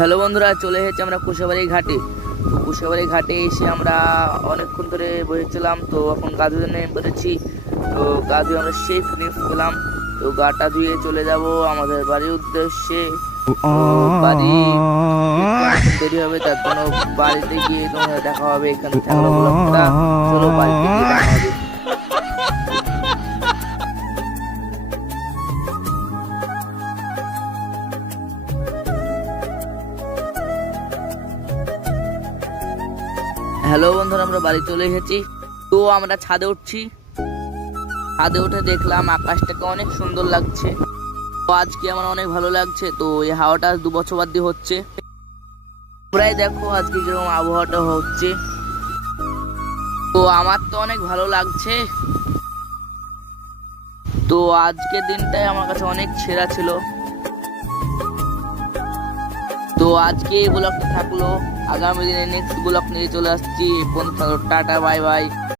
Hello বন্ধুরা, চলে এসেছি আমরা কুশাবাড়ি ঘাটে। তো কুশাবাড়ি ঘাটে এসে আমরা অনেকক্ষণ ধরে বসেছিলাম, তো এখন গা ধুয়ে নেমে পড়েছি। তো গা ধুয়ে আমরা সেই ফিলিংস পেলাম। তো গাটা ধুয়ে চলে যাব আমাদের বাড়ির উদ্দেশ্যে। তো বাড়ি এখন দেরি হবে, তার জন্য বাড়িতে গিয়ে তোমাদের দেখা হবে। এখানে থাকলো ব্লগটা, চলো বাড়িতে গিয়ে দেখা হবে। হ্যালো বন্ধুরা, আমরা বাড়ি চলে এসেছি। তো আমরা ছাদে উঠছি। ছাদে উঠে দেখলাম আকাশটাকে অনেক সুন্দর লাগছে। তো আজকে আমার অনেক ভালো লাগছে। তো এই হাওয়াটা 2 বছর বাদ দিয়ে হচ্ছে। তোমরাই দেখো আজকে কিরকম আবহাওয়াটা হচ্ছে। তো আমার তো অনেক ভালো লাগছে। তো আজকের দিনটাই আমার কাছে অনেক সেরা ছিল। তো আজকে এই ব্লগটা থাকলো, আগামী দিনে নেক্সট ব্লগ নিয়ে চলে আসছি। Tata, bye bye.